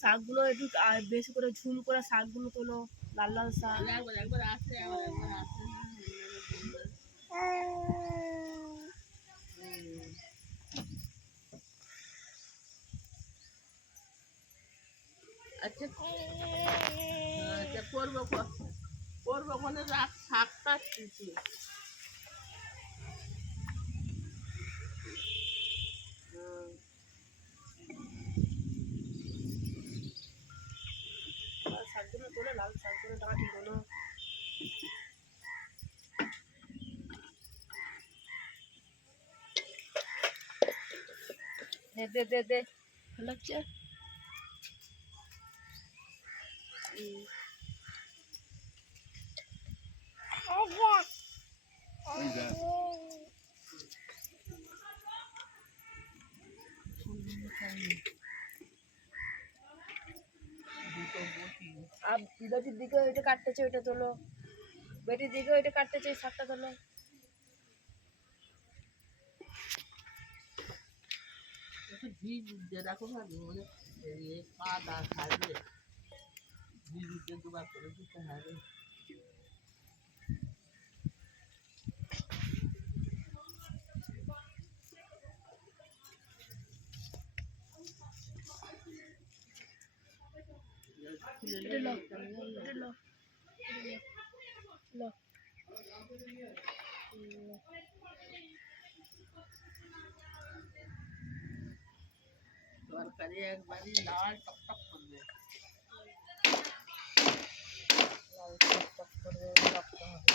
শাকগুলো একটু বেশি করে ঝুল করে শাকগুলো তোলো, লাল লাল শাক। আচ্ছা করবো করবো মানে শাক কাটছি। শাকগুলো তোলো, লাল শাকগুলো ডাঁটি তোলো। দে দে দে দে, ভালো লাগছে। আর বেটির দিকে ওইটা কাটতেছে, ওইটা তোলো। বেটির দিকে ওইটা কাটতেছে, শাকটা তোলো। ঘি দিয়ে রাখো ভাবি, মানে কাদা খাবে, ঘি দিয়ে দুবার করে দিতে হবে। তরকারি একবারই লাল টকটক করবে, লাল টকটক করবে, রক্ত হবে।